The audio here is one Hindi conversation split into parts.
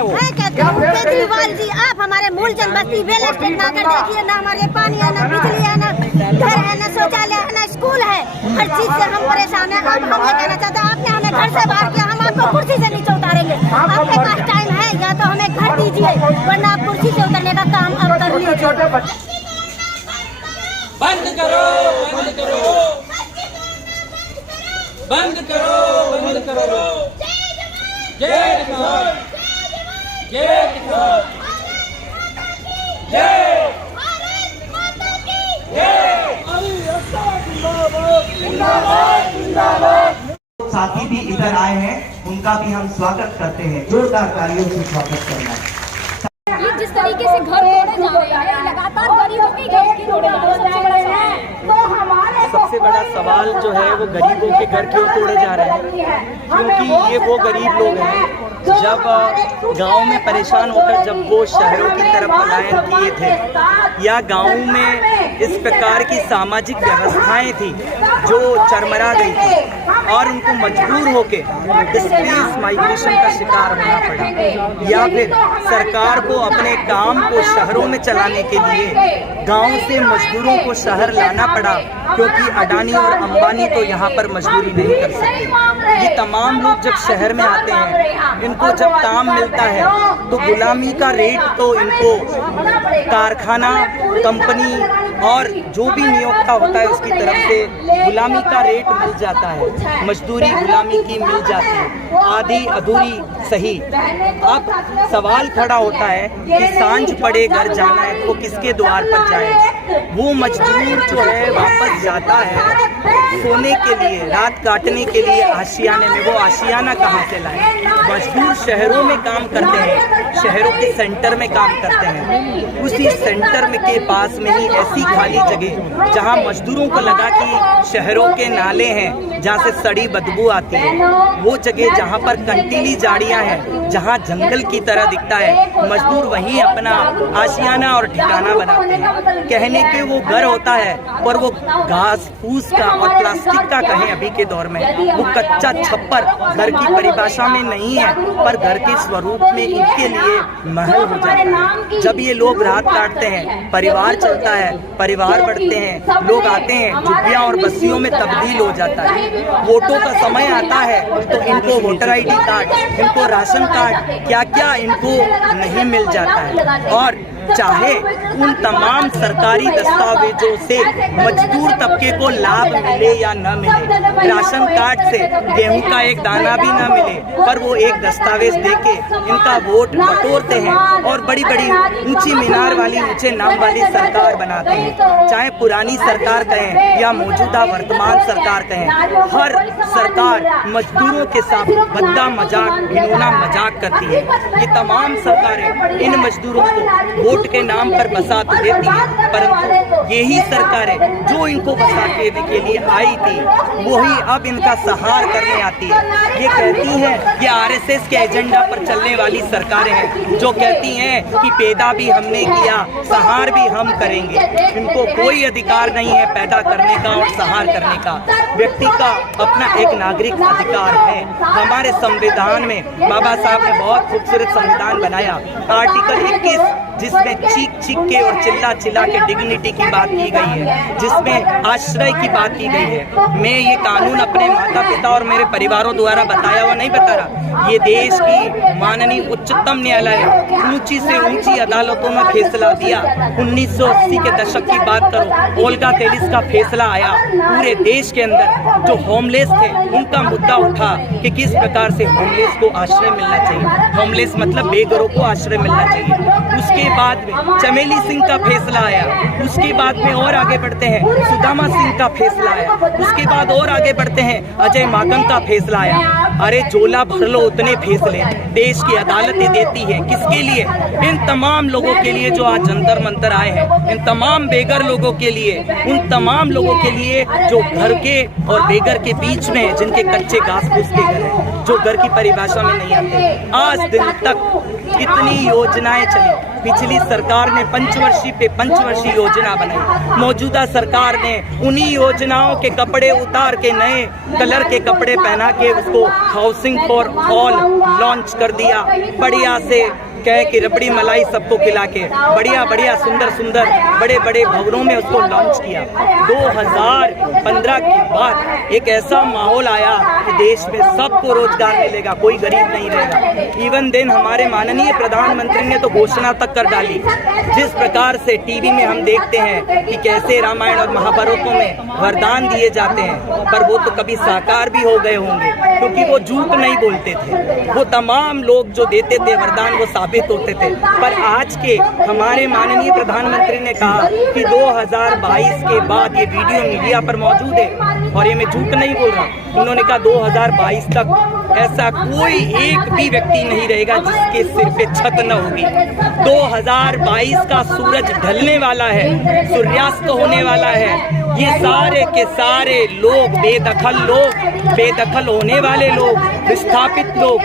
केजरीवाल जी, आप हमारे मूलचंद बस्ती बेल स्टेट में आकर देखिए, ना हमारे पानी है, ना बिजली है, ना घर है, ना शौचालय है, ना स्कूल है। हर चीज से हम परेशान हैं। अब हम ये कहना चाहते हैं, आपने हमें घर से बाहर किया, हम आपको कुर्सी से नीचे उतारेंगे। आपके पास टाइम है या तो हमें घर दीजिए, वरना आप कुर्सी से उतरने का काम अब कर लीजिए। बंद करो, बंद करो, बंद करो, बंद करो। जय किसान, जय किसान, जय भारत माता की जय। जिंदाबाद, जिंदाबाद। साथी भी इधर आए हैं, उनका भी हम स्वागत करते हैं। जोरदार तालियों से स्वागत करना है। ये जिस तरीके से घर तोड़े जा रहे हैं, लगातार गरीबों के घर तोड़े जा रहे हैं, सबसे बड़ा सवाल जो है वो गरीबों के घर क्यों तोड़े जा रहे हैं, क्योंकि ये वो गरीब लोग हैं जब गांव में परेशान होकर जब वो शहरों की तरफ पलायन किए थे, या गांव में इस प्रकार की सामाजिक व्यवस्थाएं थी जो चरमरा गई थी और उनको मजबूर होकर डिस्प्लेस माइग्रेशन का शिकार होना पड़ा, या फिर सरकार को अपने काम को शहरों में चलाने के लिए गांव से मजदूरों को शहर लाना पड़ा, क्योंकि अडानी और अंबानी तो यहाँ पर मजदूरी नहीं कर सकते। ये तमाम लोग जब शहर में आते हैं, इनको जब काम मिलता है तो गुलामी का रेट तो इनको कारखाना, कंपनी और जो भी नियोक्ता होता है उसकी तरफ से गुलामी का रेट मिल जाता है, मजदूरी गुलामी की मिल जाती है, आधी अधूरी सही। अब सवाल खड़ा होता है कि सांझ पड़े घर जाना है तो किसके द्वार पर जाए। वो मजदूर जो है वापस जाता है सोने के लिए, रात काटने के लिए आशियाने में, वो आशियाना कहाँ से लाए। मजदूर शहरों में काम करते हैं, शहरों के सेंटर में काम करते हैं, उसी सेंटर में के पास में ही ऐसी खाली जगह जहां मजदूरों को लगा कि शहरों के नाले हैं जहां से सड़ी बदबू आती है, वो जगह जहां पर कंटीली झाड़ियां हैं, जहां जंगल की तरह दिखता है, मजदूर वहीं अपना आशियाना और ठिकाना बनाते हैं। कहने के वो घर होता है पर वो घास फूस का और प्लास्टिक का कहें अभी के दौर में, वो कच्चा छप्पर घर की परिभाषा में नहीं है, पर घर के स्वरूप में इनके लिए महल हो जाता है। जब ये लोग रात काटते हैं, परिवार चलता है, परिवार बढ़ते हैं, लोग आते हैं, झुग्गियां और बस्तियों में तब्दील हो जाता है। वोटों का समय आता है तो इनको वोटर ID कार्ड, इनको राशन कार्ड, क्या क्या इनको नहीं मिल जाता है। और चाहे उन तमाम सरकारी दस्तावेजों से मजदूर तबके को लाभ मिले या न मिले, राशन कार्ड से गेहूं का एक दाना भी न मिले, पर वो एक दस्तावेज देके इनका वोट बटोरते हैं और बड़ी बड़ी ऊंची मीनार वाली, ऊंचे नाम वाली सरकार बनाते हैं। चाहे पुरानी सरकार कहें या मौजूदा वर्तमान सरकार कहें, हर सरकार मजदूरों के साथ भद्दा मजाक, घिनौना मजाक करती है। ये तमाम सरकारें इन मजदूरों को वोट के नाम पर बसा तो देती है, परंतु यही सरकारें जो इनको बसाने के लिए आई थी वही अब इनका सहार करने आती है। ये कहती हैं कि RSS के एजेंडा पर चलने वाली सरकारें हैं, जो कहती हैं कि पैदा भी हमने किया, सहार भी हम करेंगे। इनको कोई अधिकार नहीं है पैदा करने का और सहार करने का। व्यक्ति का अपना एक नागरिक अधिकार है। हमारे संविधान में बाबा साहब ने बहुत खूबसूरत संविधान बनाया, आर्टिकल 21, जिसमें चीख चीख के और चिल्ला चिल्ला के डिग्निटी की बात की गई है, जिसमें आश्रय की बात की गई है। मैं ये कानून अपने माता पिता और मेरे परिवारों द्वारा बताया हुआ नहीं बता रहा, ये देश की माननीय उच्चतम न्यायालय ऊंची से ऊंची अदालतों में फैसला दिया। 1980 के दशक की बात करो, ओल्गा तेलिस का फैसला आया, पूरे देश के अंदर जो होमलेस थे उनका मुद्दा उठा कि किस प्रकार से होमलेस को आश्रय मिलना चाहिए। होमलेस मतलब बेघरों को आश्रय मिलना चाहिए। उसके बाद में चमेली सिंह का फैसला आया, उसके बाद में और आगे बढ़ते हैं सुदामा सिंह का फैसला आया, उसके बाद और आगे बढ़ते हैं अजय माकन का फैसला आया। अरे झोला भर लो, उतने फैसले देश की अदालतें देती है। किसके लिए? इन तमाम लोगों के लिए जो आज जंतर मंतर आए हैं, इन तमाम बेघर लोगों के लिए, उन तमाम लोगों के लिए जो घर के और बेघर के बीच में है, जिनके कच्चे घास फूस के घर हैं, जो घर की परिभाषा में नहीं आते। आज दिन तक कितनी योजनाएं चली। पिछली सरकार ने पंचवर्षीय पे पंचवर्षीय योजना बनाई, मौजूदा सरकार ने उन्हीं योजनाओं के कपड़े उतार के नए कलर के कपड़े पहना के उसको हाउसिंग फॉर ऑल लॉन्च कर दिया। बढ़िया से कह कि रबड़ी मलाई सबको खिला के बढ़िया बढ़िया सुंदर सुंदर बड़े बड़े भवनों में उसको लॉन्च किया। 2015 के बाद एक ऐसा माहौल आया कि देश में सबको रोजगार मिलेगा, कोई गरीब नहीं रहेगा। इवन देन हमारे माननीय प्रधानमंत्री ने तो घोषणा तक कर डाली। जिस प्रकार से टीवी में हम देखते हैं कि कैसे रामायण और महाभारतों में वरदान दिए जाते हैं, पर वो तो कभी साकार भी हो गए होंगे, क्योंकि वो झूठ नहीं बोलते थे। वो तमाम लोग जो देते थे वरदान वो साबित होते थे। पर आज के हमारे माननीय प्रधानमंत्री ने कहा कि 2022 के बाद ये वीडियो मीडिया पर मौजूद है, और ये मैं झूठ नहीं बोल रहा। उन्होंने कहा 2022 तक ऐसा कोई एक भी व्यक्ति नहीं रहेगा जिसके सिर पे छत न होगी। 2022 का सूरज ढलने वाला है, सूर्यास्त होने वाला है। ये सारे के सारे लोग, बेदखल होने वाले लोग, विस्थापित लोग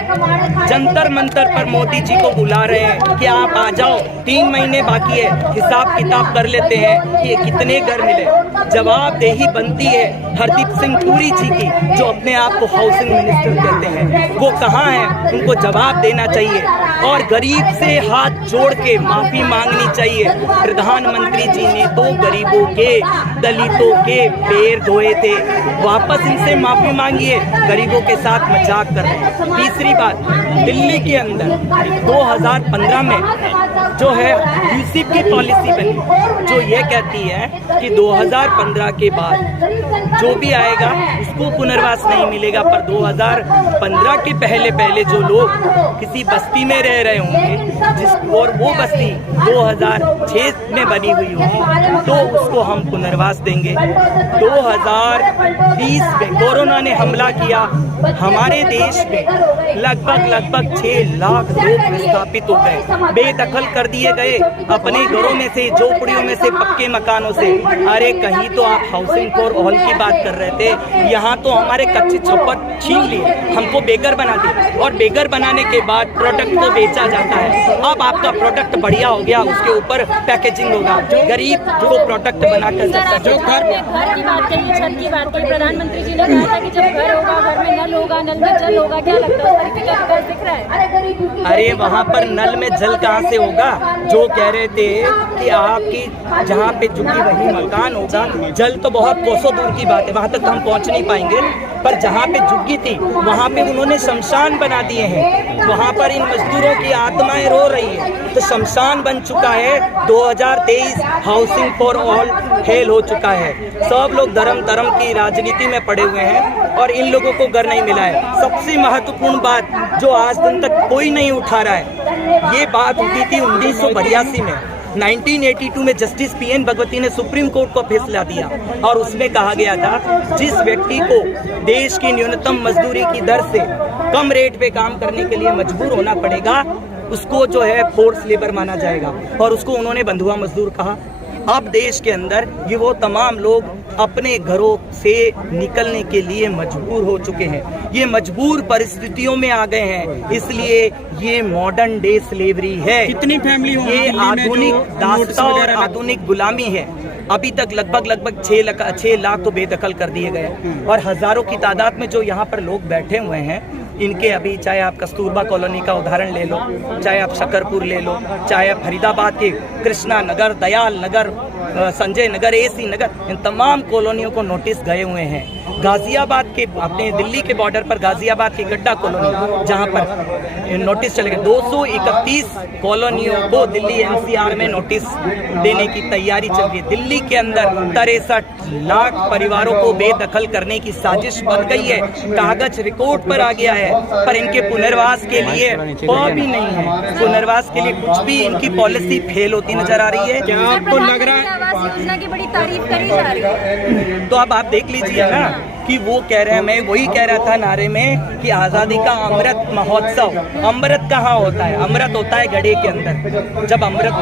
जंतर मंतर पर मोदी जी को बुला रहे हैं कि आप आ जाओ, 3 महीने बाकी है, हिसाब किताब कर लेते हैं कि कितने घर मिले। जवाबदेही बनती है हरदीप सिंह पुरी जी की, जो अपने आप को हाउसिंग मिनिस्टर कहते हैं। वो कहाँ हैं, उनको जवाब देना चाहिए और गरीब से हाथ जोड़ के माफी मांगनी चाहिए। प्रधानमंत्री जी ने तो गरीबों के, दलितों के पैर धोए थे, वापस इनसे माफी मांगिए। गरीबों के साथ मजाक कर रहे हैं। तीसरी बात, दिल्ली के अंदर 2015 में जो है यूसीप की पॉलिसी बनी, जो ये कहती है कि 2015 के बाद जो भी आएगा उसको पुनर्वास नहीं मिलेगा। पर 2015 के पहले जो लोग किसी बस्ती में रह रहे होंगे, और वो बस्ती 2006 में बनी हुई होगी, तो उसको हम पुनर्वास देंगे। 2020 में कोरोना ने हमला किया, हमारे देश में लगभग 6 लाख लोग विस्थापित हो गए, बेदखल कर दिए गए अपने घरों में से, झोपड़ियों में से, पक्के मकानों से। अरे कहीं तो आप हाउसिंग फॉर ऑल की बात कर रहे थे, यहाँ तो हमारे कच्चे छप्पर छीन लिए, हमको बेघर बना दिए, और बेघर बनाने के बाद प्रोडक्ट को बेचा जाता है। अब आपका प्रोडक्ट बढ़िया हो गया, उसके ऊपर पैकेजिंग होगा, गरीब जो प्रोडक्ट बनाकर जो घर की बात कही, छत की बात कही, प्रधानमंत्री जी ने कहा था कि जब घर होगा, घर में नल होगा, नल में जल होगा। क्या लगता है दिख रहा है? अरे वहाँ पर नल में जल कहाँ से होगा? जो कह रहे थे कि आपकी जहाँ पे झुकी वही मकान होगा, जल तो बहुत कोसों दूर की बात है, वहाँ तक हम पहुँच नहीं पाएंगे। पर जहाँ पे झुग्गी थी वहाँ पे उन्होंने शमशान बना दिए हैं, वहाँ पर इन मजदूरों की आत्माएं रो रही है, तो शमशान बन चुका है। 2023 हाउसिंग फॉर ऑल फेल हो चुका है। सब लोग धर्म की राजनीति में पड़े हुए हैं और इन लोगों को घर नहीं मिला है। सबसे महत्वपूर्ण बात जो आज दिन तक कोई नहीं उठा रहा है, ये बात उठी थी 1982 में। 1982 में जस्टिस पीएन भगवती ने सुप्रीम कोर्ट को फैसला दिया और उसमें कहा गया था जिस व्यक्ति को देश की न्यूनतम मजदूरी की दर से कम रेट पे काम करने के लिए मजबूर होना पड़ेगा, उसको जो है फोर्स लेबर माना जाएगा, और उसको उन्होंने बंधुआ मजदूर कहा। अब देश के अंदर ये वो तमाम लोग अपने घरों से निकलने के लिए मजबूर हो चुके हैं, ये मजबूर परिस्थितियों में आ गए हैं, इसलिए ये मॉडर्न डे स्लेवरी है। कितनी फैमिली ये आधुनिक दास्ता और आधुनिक गुलामी है। अभी तक लगभग 6 लाख तो बेदखल कर दिए गए, और हजारों की तादाद में जो यहाँ पर लोग बैठे हुए हैं, इनके अभी चाहे आप कस्तूरबा कॉलोनी का उदाहरण ले लो, चाहे आप शकरपुर ले लो, चाहे आप फरीदाबाद के कृष्णा नगर, दयाल नगर, संजय नगर, एसी नगर, इन तमाम कॉलोनियों को नोटिस गए हुए हैं। गाजियाबाद के अपने दिल्ली के बॉर्डर पर गाजियाबाद की गड्ढा कॉलोनी, जहां पर नोटिस चले गए, 231 कॉलोनियों को दिल्ली एनसीआर में नोटिस देने की तैयारी चल रही है। दिल्ली के अंदर 63 लाख परिवारों को बेदखल करने की साजिश बन गई है, कागज रिकॉर्ड पर आ गया है, पर इनके पुनर्वास के लिए कोई भी नहीं है। पुनर्वास के लिए कुछ भी इनकी पॉलिसी फेल होती नजर आ रही है। क्या आपको लग रहा है योजना की बड़ी तारीफ करी जा रही है? तो अब आप देख लीजिए ना कि वो कह रहे हैं, मैं वही कह रहा था नारे में कि आज़ादी का अमृत महोत्सव, अमृत कहाँ होता है? अमृत होता है गड्ढे के अंदर। जब अमृत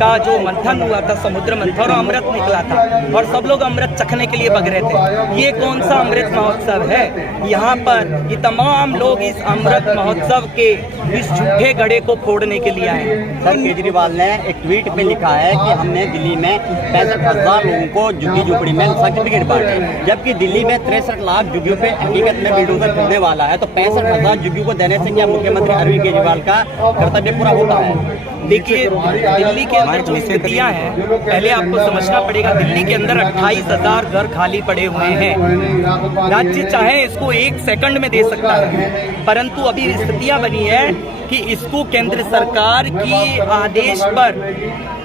का जो मंथन हुआ था, समुद्र मंथन, और अमृत निकला था और सब लोग अमृत चखने के लिए भग रहे थे। ये कौन सा अमृत महोत्सव है? यहाँ पर ये तमाम लोग इस अमृत महोत्सव के इस झूठे गड्ढे को फोड़ने के लिए आए। सर, केजरीवाल ने एक ट्वीट पे लिखा है कि हमने दिल्ली में 65,000 लोगों को झुग्गी झोपड़ी में सर्टिफिकेट बांटे, जबकि दिल्ली में 63 लाख झुग्गियों पे हकीकत में बुलडोजर फिरने वाला है। तो 65,000 झुग्गियों को देने से क्या मुख्यमंत्री अरविंद केजरीवाल का कर्तव्य पूरा होता है? देखिए, दिल्ली के अंदर जो स्थितियां हैं, पहले आपको समझना पड़ेगा। दिल्ली के अंदर 28,000 घर खाली पड़े हुए हैं। राज्य चाहे इसको 1 सेकंड में दे सकता है, परंतु अभी स्थितियां बनी है कि इसको केंद्र सरकार की आदेश पर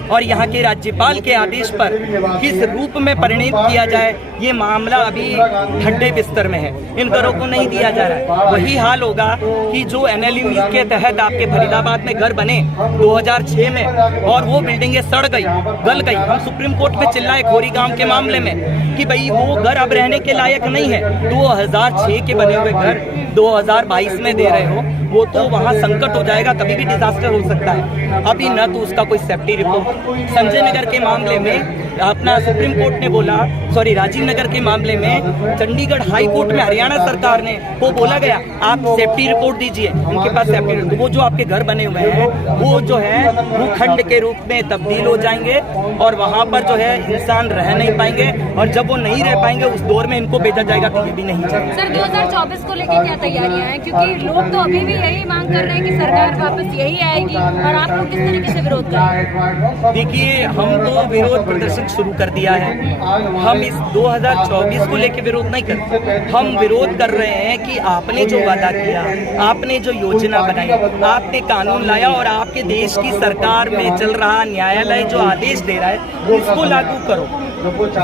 और यहाँ के राज्यपाल के आदेश पर किस रूप में परिणित किया जाए, ये मामला अभी ठंडे बिस्तर में है। इन घरों को नहीं दिया जा रहा है। वही हाल होगा कि जो NLMU के तहत आपके फरीदाबाद में घर बने 2006 में और वो बिल्डिंगें सड़ गई, गल गई। हम सुप्रीम कोर्ट में चिल्लाए खोरी गांव के मामले में कि भाई वो घर अब रहने के लायक नहीं है। 2006 के बने हुए घर 2022 में दे रहे हो, वो तो वहाँ संकट हो जाएगा, कभी भी डिजास्टर हो सकता है। अभी न तो उसका कोई सेफ्टी रिपोर्ट। संजय नगर के मामले में अपना सुप्रीम कोर्ट ने बोला, सॉरी राजीव नगर के मामले में चंडीगढ़ हाई कोर्ट में हरियाणा सरकार ने वो बोला गया आप सेफ्टी रिपोर्ट दीजिए। उनके पास सेफ्टी रिपोर्ट, वो जो आपके घर बने हुए हैं वो जो है भूखंड के रूप में तब्दील हो जाएंगे और वहाँ पर जो है इंसान रह नहीं पाएंगे, और जब वो नहीं रह पाएंगे उस दौर में इनको भेजा जाएगा कि ये भी नहीं चाहिए। सर, 2024 को लेकर क्या तैयारियां हैं? क्योंकि लोग तो अभी भी यही मांग कर रहे हैं कि सरकार वापस यही आएगी, और आप लोग किस तरीके से विरोध कर रहे हैं? देखिए, हम तो विरोध प्रदर्शन शुरू कर दिया है। हम इस 2024 को लेकर विरोध नहीं करते, हम विरोध कर रहे हैं कि आपने जो वादा किया, आपने जो योजना बनाई, आपने कानून लाया और आपके देश की सरकार में चल रहा न्यायालय जो आदेश दे रहा है उसको लागू करो।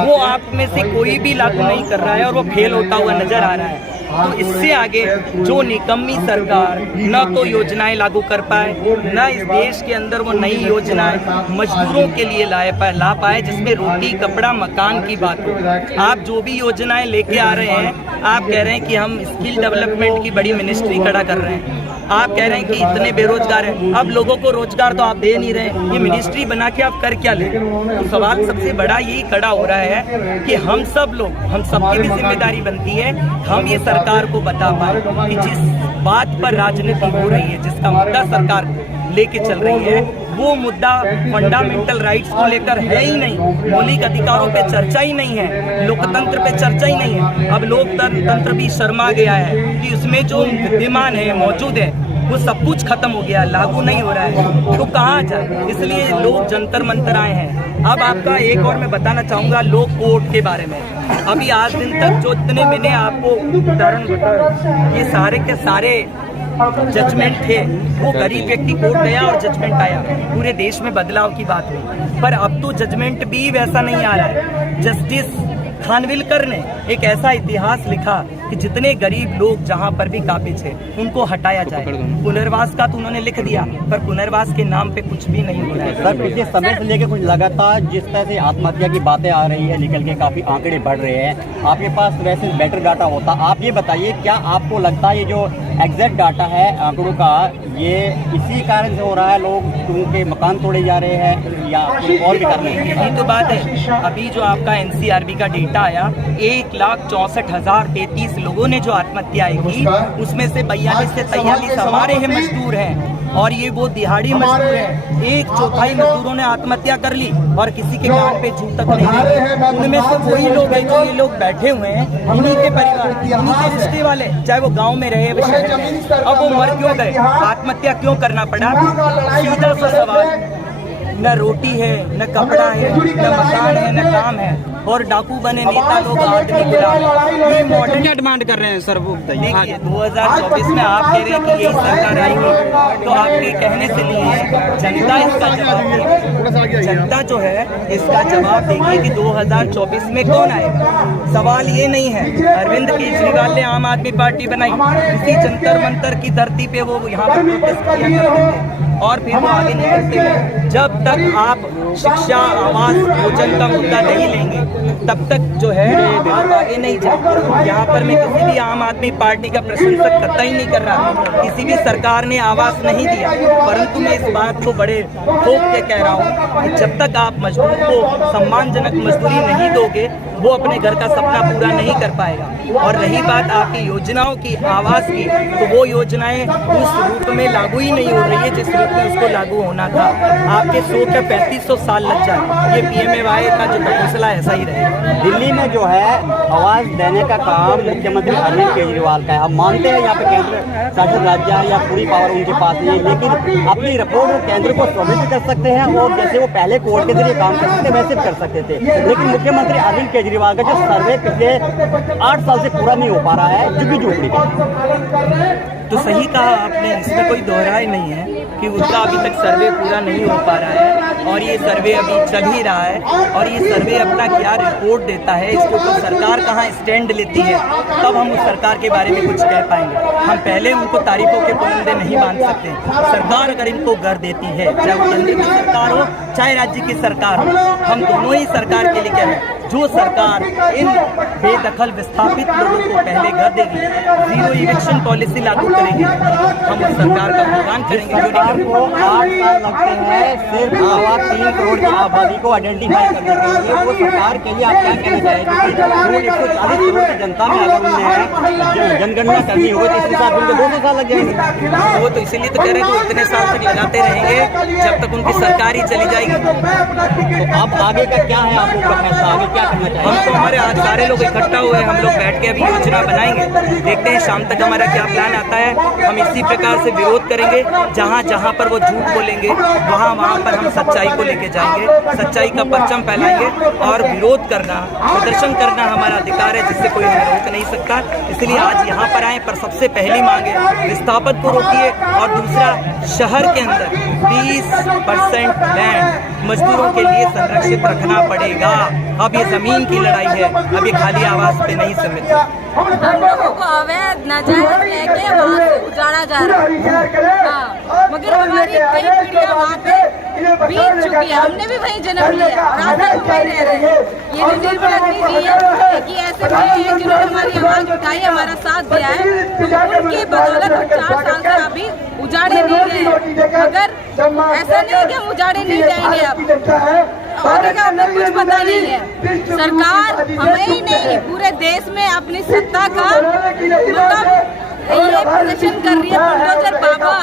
वो आप में से कोई भी लागू नहीं कर रहा है और वो फेल होता हुआ नजर आ रहा है। तो इससे आगे जो निकम्मी सरकार न तो योजनाएं लागू कर पाए, न इस देश के अंदर वो नई योजनाएं मजदूरों के लिए ला पाए जिसमें रोटी कपड़ा मकान की बात हो। आप जो भी योजनाएं लेके आ रहे हैं, आप कह रहे हैं कि हम स्किल डेवलपमेंट की बड़ी मिनिस्ट्री खड़ा कर रहे हैं, आप कह रहे हैं कि इतने बेरोजगार हैं, अब लोगों को रोजगार तो आप दे नहीं रहे, ये मिनिस्ट्री बना के आप कर क्या ले? तो सवाल सबसे बड़ा यही खड़ा हो रहा है कि हम सब लोग, हम सबकी भी जिम्मेदारी बनती है, हम ये सरकार को बता पाए कि जिस बात पर राजनीति हो रही है, जिसका मुद्दा सरकार लेके चल रही है, वो मुद्दा फंडामेंटल राइट्स को लेकर है ही नहीं, मौलिक अधिकारों पे चर्चा ही नहीं है, लोकतंत्र पे चर्चा ही नहीं है। अब लोकतंत्र भी शर्मा गया है कि उसमें जो विद्यमान है, मौजूद है, वो सब कुछ खत्म हो गया, लागू नहीं हो रहा है, तो कहाँ जाए? इसलिए लोग जंतर मंतर आए हैं। अब आपका एक और मैं बताना चाहूँगा लोक कोर्ट के बारे में। अभी आज दिन तक जो इतने मैंने आपको उदाहरण बताया, ये सारे के सारे जजमेंट थे, वो गरीब व्यक्ति कोर्ट गया और जजमेंट आया, पूरे देश में बदलाव की बात हुई। पर अब तो जजमेंट भी वैसा नहीं आ रहा है। जस्टिस खानविलकर ने एक ऐसा इतिहास लिखा कि जितने गरीब लोग जहाँ पर भी काबिज है उनको हटाया जाए। पुनर्वास का तो उन्होंने लिख दिया, पर पुनर्वास के नाम पे कुछ भी नहीं हो रहा है। सर, पिछले समय से लेकर कुछ लगातार जिस तरह से आत्महत्या की बातें आ रही है निकल के, काफी आंकड़े बढ़ रहे हैं, आपके पास वैसे बेटर डाटा होता, आप ये बताइए क्या आपको लगता है ये जो एग्जैक्ट डाटा है आंकड़ों का, ये इसी कारण से हो रहा है, लोग के मकान तोड़े जा रहे हैं या और भी कर रहे हैं? यही तो बात है। अभी जो आपका NCRB का डेटा आया, 1,64,033 लोगों ने जो आत्महत्याएं की, उसमें से 42 से 43 हमारे ही मजदूर हैं, और ये वो दिहाड़ी मजदूर हैं। 1/4 मजदूरों ने आत्महत्या कर ली और किसी के कान पे जूं तक नहीं लगी। उनमें से वही लोग हैं जो ये लोग बैठे हुए हैं, इन्हीं के परिवार, इन्हीं के रिश्ते वाले, चाहे वो गांव में रहे वे शहर में। अब वो मर क्यों गए, आत्महत्या क्यों करना पड़ा? सीधा सा सवाल, न रोटी है, न कपड़ा है, न मकान है, न काम है, और डाकू बने नेता लोग आदमी गुलाम। ये मॉडर्न क्या डिमांड कर रहे हैं सर? वो देखिए 2024 में आप कह रहे हैं कि यही सरकार आएगी, तो आपके कहने से लिए जनता इसका जवाब देगी। जनता जो है इसका जवाब देगी कि 2024 में कौन आएगा। सवाल ये नहीं है, अरविंद केजरीवाल ने आम आदमी पार्टी बनाई, इसी जंतर मंतर की धरती पे वो यहाँ पर प्रोटेस्ट किया करते थे। और फिर वो आगे निकलते हैं। जब तक आप शिक्षा, आवास, भोजन का मुद्दा नहीं लेंगे तब तक जो है आप आगे नहीं जाएंगे। यहाँ पर मैं किसी भी आम आदमी पार्टी का प्रशंसक कतई नहीं कर रहा, किसी भी सरकार ने आवास नहीं दिया, परंतु मैं इस बात को बड़े ठोक के कह रहा हूँ कि जब तक आप मजदूर को सम्मानजनक मजदूरी नहीं दोगे वो अपने घर का सपना पूरा नहीं कर पाएगा। और रही बात आपकी योजनाओं की, आवास की, तो वो योजनाएं उस रूप में लागू ही नहीं हो रही है जिस रूप में उसको लागू होना था। आपके 100 के 3500 साल लग जाए, ये PMAY का जो प्रपोजल है ऐसा ही रहे। दिल्ली में जो है आवास देने का काम मुख्यमंत्री अरविंद केजरीवाल का है। हम मानते हैं यहाँ पे केंद्र शासित राज्य है या पूरी पावर उनके पास नहीं, लेकिन अपनी रिपोर्ट वो केंद्र को सबमिट कर सकते हैं और जैसे वो पहले कोर्ट के जरिए काम कर सकते वैसे भी कर सकते थे। लेकिन मुख्यमंत्री अरविंद केजरीवाल का जो सर्वे पिछले 8 साल से पूरा नहीं हो पा रहा है, झुग्गी झोपड़ी का। तो सही कहा आपने, इसमें कोई दोहराई नहीं है कि उसका अभी तक सर्वे पूरा नहीं हो पा रहा है और ये सर्वे अभी चल ही रहा है। और ये सर्वे अपना क्या रिपोर्ट देता है, इसके ऊपर सरकार कहाँ स्टैंड लेती है, तब हम उस सरकार के बारे में कुछ कह पाएंगे। हम पहले उनको तारीफों के पुलंदे नहीं बांध सकते। सरकार अगर इनको घर देती है, चाहे वो केंद्र की सरकार हो चाहे राज्य की सरकार हो, हम दोनों ही सरकार के लिए कह रहे हैं। जो सरकार इन बेदखल विस्थापित लोगों को पहले घर देगी, 0 इविक्शन पॉलिसी लागू करेगी, हम उस सरकार का भुगतान करेंगे। सरकार को 8 साल लगते हैं सिर्फ 3 करोड़ की आबादी को आइडेंटिफाई करने के लिए। वो सरकार के लिए आप क्या कहना चाहेंगे? 140 करोड़ की जनता में अगर उन्हें जनगणना करनी होगी तो इस हिसाब से उनको 200 साल लग जाएंगे। वो तो इसीलिए तो कह रहे हैं कि इतने साल तक लगाते रहेंगे जब तक उनकी सरकार ही चली जाएगी। तो अब आगे का क्या है आप लोग का फैसला, आगे क्या करना चाहिए? हम तो हमारे आज सारे लोग इकट्ठा हुए हैं, हम लोग बैठ के अभी योजना बनाएंगे, देखते हैं शाम तक हमारा क्या प्लान आता है। हम इसी प्रकार से विरोध करेंगे, जहाँ जहाँ पर वो झूठ बोलेंगे वहाँ पर हम सच्चाई को लेके जाएंगे, सच्चाई का परचम फैलाएंगे। और विरोध करना, प्रदर्शन करना हमारा अधिकार है जिससे कोई हमें रोक नहीं सकता। इसलिए आज यहाँ पर आए, पर सबसे पहली मांग है विस्थापित को रोकिए और दूसरा शहर के अंदर 20% लैंड मजदूरों के लिए संरक्षित रखना पड़ेगा। अब ये जमीन की लड़ाई है, अब ये खाली आवाज पे नहीं सीमित। हम लोगों को अवैध नाजायज लेके वहाँ से उजाड़ा जा रहा है। हाँ, मगर हमारी कई पीढ़ियाँ वहाँ पे बीत चुकी है, हमने भी वहीं जन्म लिया और आज तक वहीं रह रहे हैं। ये निर्भर नहीं है कि ऐसे भी हैं जिन्होंने हमारी आवाज उठाई, हमारा साथ दिया है, तो उनकी बदौलत हम 4 साल से अभी उजाड़े नहीं गए। मगर ऐसा नहीं है कि हम उजाड़े नहीं जाएंगे। अब आगे का हमें कुछ पता नहीं है। सरकार हमें ही नहीं पूरे देश में अपनी सत्ता का मतलब ये प्रदर्शन कर रही है। बुलडोजर बाबा,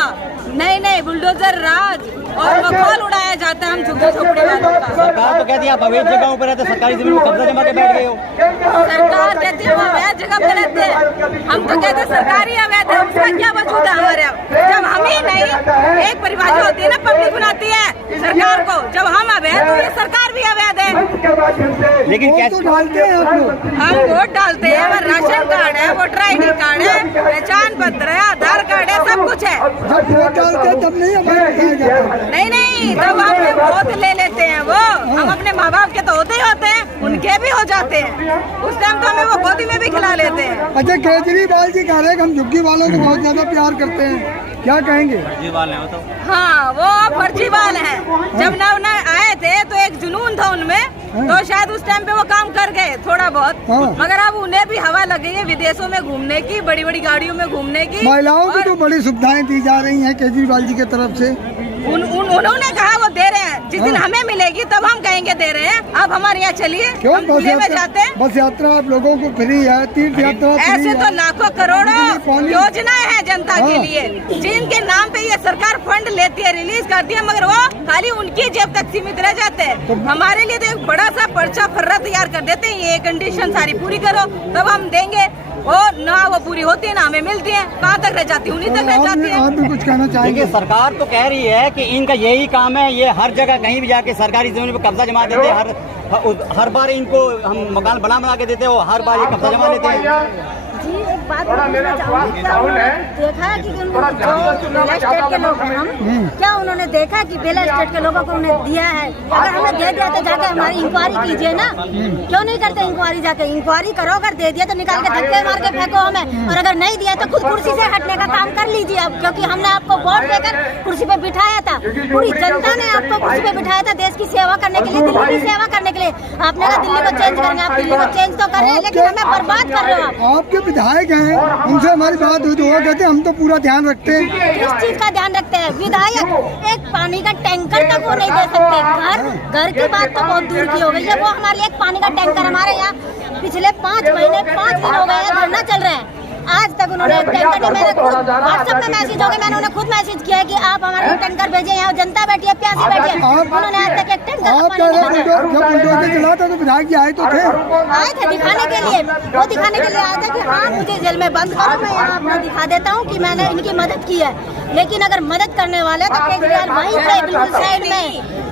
नहीं बुलडोजर राज और मखौल उड़ाया जाता है हम झुग्गी झोपड़ी वालों का। सरकार तो कहती है आप अवैध जगहों पर रहते, सरकारी जमीन में कब्जा जमा के बैठ गए हो। सरकार कहती है हम अवैध जगह पे रहते हैं, हम तो कहते हैं सरकारी अवैध है, उसका क्या वजूद है हमारे यहाँ? जब हम ही नहीं, एक परिभाषा होती है ना, पब्लिक बनाती है सरकार को, जब हम अवैध तो ये सरकार भी अवैध है। लेकिन कैसे डालते हैं आप लोग? हम वोट डालते हैं, हमारा राशन कार्ड है, वोटर ID कार्ड है, पहचान पत्र है, आधार कार्ड है, सब कुछ है। जब वोट डालते हैं तब नहीं हमें बताया जाता। नहीं, जब अपने वोट ले लेते हैं वो, हम अपने माँ बाप के तो होते ही होते हैं, उनके भी हो जाते हैं, उस टाइम तो हमें वो गोदी में भी खिला लेते हैं। अच्छा, केजरीवाल जी कह रहे हैं कि हम झुग्गी वालों को बहुत ज्यादा प्यार करते हैं, क्या कहेंगे? हाँ, वो फर्जीवाल है। जब नव आए थे तो एक जुनून था उनमें, तो शायद उस टाइम पे वो काम कर गए थोड़ा बहुत, मगर अब उन्हें भी हवा लग गई है विदेशों में घूमने की, बड़ी बड़ी गाड़ियों में घूमने की। महिलाओं को तो बड़ी सुविधाएं दी जा रही हैं केजरीवाल जी की तरफ से। उन्होंने कहा वो दे रहे हैं, जिस दिन हमें मिलेगी तब हम कहेंगे दे रहे हैं। आप हमारे यहाँ चलिए, हम खुले में जाते हैं। बस यात्रा आप लोगों को फ्री है, तीर्थ यात्रा ऐसे तो लाखों करोड़ों योजनाएं हैं जनता के लिए, जिनके नाम पे ये सरकार फंड लेती है, रिलीज करती है, मगर वो खाली उनकी जेब तक सीमित रह जाते हैं। हमारे लिए तो एक बड़ा सा पर्चा फर्रा तैयार कर देते हैं, ये कंडीशन सारी पूरी करो तब हम देंगे, और ना वो पूरी होती है ना हमें मिलती है। कहाँ तक रह जाती है? उन्हीं तक रह जाती है। आप भी कुछ कहना चाहेंगे? सरकार तो कह रही है कि इनका यही काम है, ये हर जगह कहीं भी जाके सरकारी जमीन पे कब्जा जमा देते हैं। हर बार इनको हम मकान बना के देते हो, हर बार ये कब्जा जमा देते हैं। जी, एक बात पूछना चाहूँगी, क्या उन्होंने देखा है कि जो बेला स्टेट के लोग हैं हम, क्या उन्होंने देखा कि बेला स्टेट के लोगों को उन्हें दिया है? अगर हमें दे दिया तो जाके हमारी इंक्वायरी कीजिए ना, क्यों नहीं करते इंक्वायरी? जाके इंक्वायरी करो, अगर दे दिया तो निकाल के धक्के मार के फेंको हमें, और अगर नहीं दिया तो खुद कुर्सी से हटने का काम कर लीजिए अब, क्योंकि हमने आपको वोट देकर कुर्सी पे बिठाया था। पूरी जनता ने आपको कुर्सी पे बिठाया था देश की सेवा करने के लिए, दिल्ली की सेवा करने के लिए। आपने कहा दिल्ली को चेंज करेंगे, आप दिल्ली को चेंज तो कर रहे हैं लेकिन हमें बर्बाद कर रहे हो आप। आपके विधायक हैं, उनसे हमारी बात हुई तो वो कहते हैं हम तो पूरा ध्यान रखते हैं। किस चीज का ध्यान रखते हैं? विधायक एक पानी का टैंकर तक वो नहीं दे सकते। घर की बात तो बहुत दूर की हो गई है। वो हमारे लिए एक पानी का टैंकर, हमारे यहाँ पिछले 5 महीने 5 दिन हो गए हैं धरना चल रहे हैं, आज तक उन्होंने एक टैंकर नहीं। मैंने खुद व्हाट्सएप में मैसेज हो गया, मैंने उन्हें खुद मैसेज किया है कि आप हमारे लिए टैंकर भेजिए, यहाँ जनता बैठी है, प्यासी बैठी है। उन्होंने आज तक एक टैंकर आप कह रहे हैं जब बुलडोजर चला था तो विधायक जी आए तो थे, आए थे दिखाने के लिए। वो दिखाने के लिए आया था कि हाँ मुझे जेल में बंद करो, मैं यहाँ अपना दिखा देता हूँ कि मैंने इनकी मदद की है। लेकिन अगर मदद करने वाले तो केजरीवाल वहीं पे बिल्कुल साइड में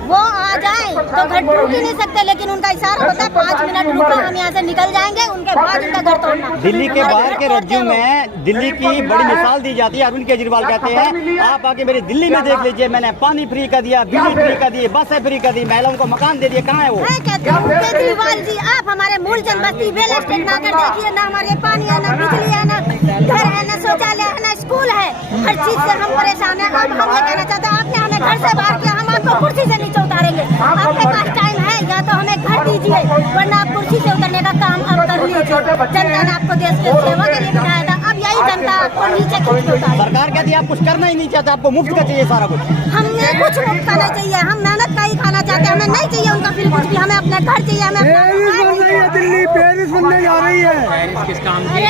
वो आ जाए तो घर रुक ही नहीं सकते। लेकिन उनका इशारा होता है 5 मिनट रुको, हम यहाँ से निकल जाएंगे, उनके बाद उनका घर तोड़ना। दिल्ली के बाहर के राज्यों में दिल्ली की बड़ी मिसाल दी जाती है। अरविंद केजरीवाल कहते हैं आप आके मेरे दिल्ली में देख लीजिए, मैंने पानी फ्री कर दिया, बिजली फ्री कर दी, बसें फ्री कर दी, महिलाओं को मकान दे दिए। कहाँ है वो? मैं कहती हूँ केजरीवाल जी, आप हमारे मूलचंद बस्ती वेल एस्टेट में आकर देखिए ना, हमारे पानी है ना, बिजली है ना, घर है ना, शौचालय है ना, स्कूल है, हर चीज से हम परेशान है। अब हम ये कहना चाहते हैं आपने हमें घर से बाहर किया, हम आपको कुर्सी से नीचे उतारेंगे। आपके पास टाइम है या तो हमें घर दीजिए, वरना आप कुर्सी से उतरने का काम अब कर लीजिए। जनता ने आपको देश की सेवा के लिए बिठाया था, अब यही जनता आपको नीचे खींच के उतारे। सरकार कहती है आप कुछ करना ही नहीं चाहते, आपको मुफ्त का चाहिए सारा कुछ। हमें कुछ मुफ्त का नहीं चाहिए, हम मेहनत का ही खाना चाहते हैं, हमें नहीं चाहिए उनका फिर कुछ भी। हमें अपना घर चाहिए, हमें पेरिस बन रही है दिल्ली, पेरिस बनने जा रही है। किस काम की?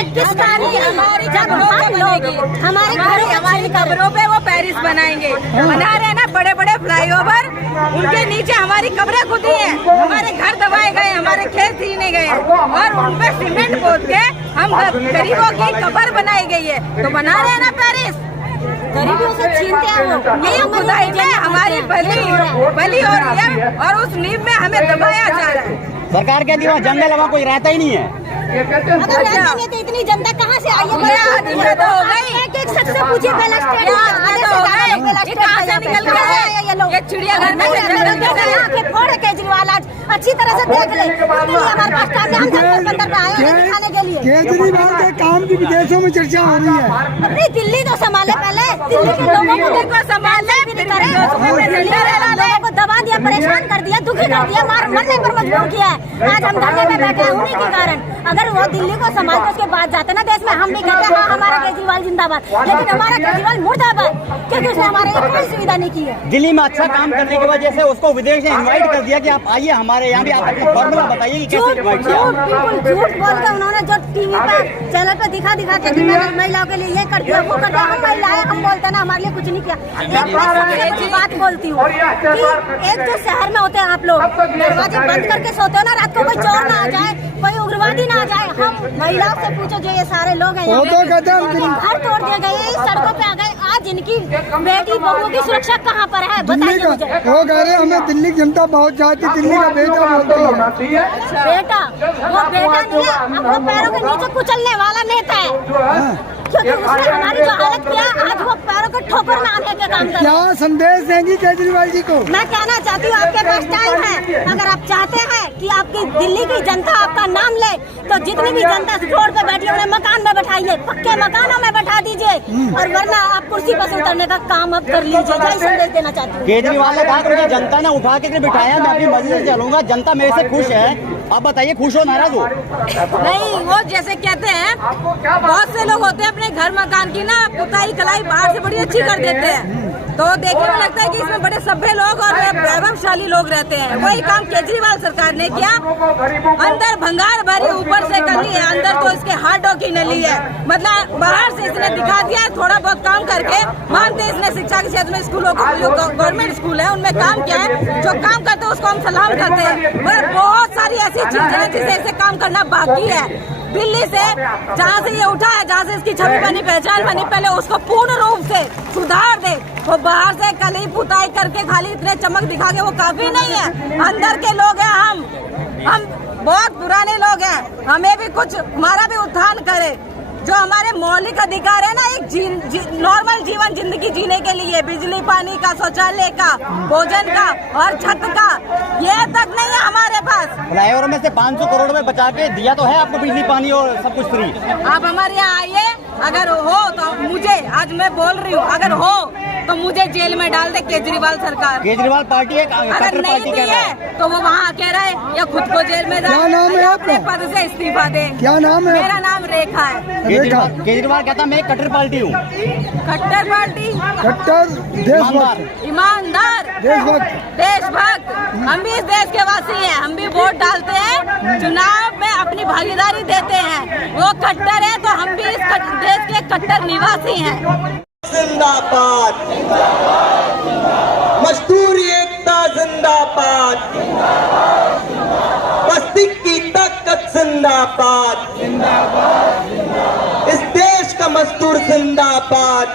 जब हम लोग हमारे घर हमारी कब्रों पे वो पेरिस बनाएंगे, बना रहे हैं ना बड़े बड़े फ्लाईओवर, उनके नीचे हमारी कब्रें खुदी हैं, हमारे घर दबाए गए, हमारे खेत छीने गए और उन पे सीमेंट पोत के हम गरीबों की कब्र बनाई गई है। तो बना रहे हैं ना पेरिस, गरीबों से छीनते हैं वो। नींव खुदाई में हमारी बली हो रही है और उस नींव में हमें दबाया जा रहा है। सरकार कहती है वहाँ जंगल वहाँ कोई रहता ही नहीं है। अगर रहते नहीं तो इतनी जनता कहाँ से आई है? तो हो गई, एक शख्स से पूछिए वेल एस्टेट ये चिड़ियाघर में फोड़ केजरीवाल आज अच्छी तरह से देख ले, हमारे पास टाइम हम बंदर पे आए हैं दिखाने के लिए। केजरीवाल के काम की विदेशों में चर्चा हो रही है। अपनी दिल्ली तो संभाले, पहले दिल्ली के लोगों को संभाले, लोगों को दबा दिया, परेशान कर दिया, दुखी कर दिया, मरने पर मजबूर किया है। आज हम धरने में बैठे हैं उन्हीं के कारण। अगर वो दिल्ली को संभालते उसके बाद जाते ना देश में, हम भी कहते हाँ हमारा केजरीवाल जिंदाबाद, लेकिन हमारा केजरीवाल मुर्दाबाद, क्योंकि उसने हमारे लिए कोई सुविधा नहीं की है। दिल्ली में अच्छा काम करने की वजह से उसको विदेश से इनवाइट कर दिया कि आप आइए हमारे यहाँ भी, आप अपना फॉर्मूला बताइए कि कैसे इनवाइट किया। बिल्कुल झूठ बोल के उन्होंने जो टीवी पे चैनल पे दिखा के कि मैंने महिलाओं के लिए ये कर दिया वो कर दिया। हम महिलाएं हम बोलते ना हमारे लिए कुछ नहीं किया। एक बात बोलती हूँ कि एक जो शहर में होते हैं आप लोग दरवाजे बंद करके सोते हो ना, रात को कोई चोर ना आ जाए, कोई उग्रवादी ना आ जाए। हम महिलाओं से पूछो जो ये सारे लोग हैं यहाँ घर तोड़ दिए गए, सड़कों पे आ गए। आज इनकी बेटी बहुओं की सुरक्षा कहाँ पर है बताइए मुझे। वो कह रहे हैं हमें दिल्ली की जनता बहुत चाहती, दिल्ली का बेटा बोलती है। बेटा वो बेटा नहीं है, हमको पैरों के नीचे कुचलने वाला नेता है, क्योंकि उसने हमारी जो हालत किया आज वो पैरों को ठोकर में आने के काम कर। क्या संदेश देंगी केजरीवाल जी को? मैं कहना चाहती हूँ आपके पास टाइम है, अगर आप चाहते हैं कि आपकी दिल्ली की जनता आपका नाम ले तो जितनी भी जनता रोड पे बैठी है उन्हें मकान में बैठाइए, पक्के मकानों में बैठा दीजिए, और वरना आप कुर्सी पर से उतरने का काम अब कर लीजिए। यही संदेश देना चाहती हूँ। केजरीवाल ने कहा कि मुझे जनता ने उठा के बिठाया, मैं अपनी मर्जी से चलूंगा, जनता मेरे से खुश है। आप बताइए खुश हो नाराज हो? नहीं, वो जैसे कहते हैं बहुत से लोग होते हैं अपने घर मकान की ना पुताई कलाई बाहर से बड़ी अच्छी कर देते हैं, तो देखने में लगता है कि इसमें बड़े सभ्य लोग और वैभवशाली लोग रहते हैं। वही काम केजरीवाल सरकार ने किया, अंदर भंगार भरी ऊपर से कली है, अंदर तो इसके हार्टों की नली है। मतलब बाहर से इसने दिखा दिया है थोड़ा बहुत काम करके, मानते हैं इसने शिक्षा के क्षेत्र में स्कूलों को, जो गवर्नमेंट स्कूल है उनमें काम किया है, जो काम करते हैं उसको हम सलाम करते हैं, मगर बहुत सारी ऐसी चीजें हैं जिसे इसे काम करना बाकी है। दिल्ली से जहाँ से ये उठा है, जहाँ से इसकी छवि बनी, पहचान बनी, पहले उसको पूर्ण रूप से सुधार दे। वो बाहर से कली पुताई करके खाली इतने चमक दिखा के वो काफी नहीं है। अंदर के लोग हैं हम बहुत पुराने लोग हैं, हमें भी कुछ, हमारा भी उत्थान करे। जो हमारे मौलिक अधिकार है ना, एक नॉर्मल जीवन जिंदगी जीने के लिए, बिजली पानी का, शौचालय का, भोजन का और छत का, ये तक नहीं है हमारे पास। फ्लाईओवर में से 500 करोड़ में बचा के दिया तो है आपको बिजली पानी और सब कुछ फ्री। आप हमारे यहाँ आइए, अगर हो तो मुझे, आज मैं बोल रही हूँ, अगर हो तो मुझे जेल में डाल दे केजरीवाल सरकार। केजरीवाल पार्टी है, अगर नहीं दी है तो वो वहाँ कह रहा है या खुद को जेल में क्या नाम है आपका? अपने पद से इस्तीफा दे। क्या नाम है? मेरा नाम रेखा है। केजरीवाल कहता मैं कट्टर पार्टी हूँ। कट्टर पार्टी, कट्टर, देशभक्त, ईमानदार, देशभक्त। हम भी इस देश के वासी हैं, हम भी वोट डालते हैं, चुनाव में अपनी भागीदारी देते हैं। वो कट्टर है तो हम भी इस देश के कट्टर निवासी हैं। जिंदाबाद, मजदूर एकता जिंदाबाद, बस्ती की ताकत जिंदाबाद, इस देश का मजदूर जिंदाबाद।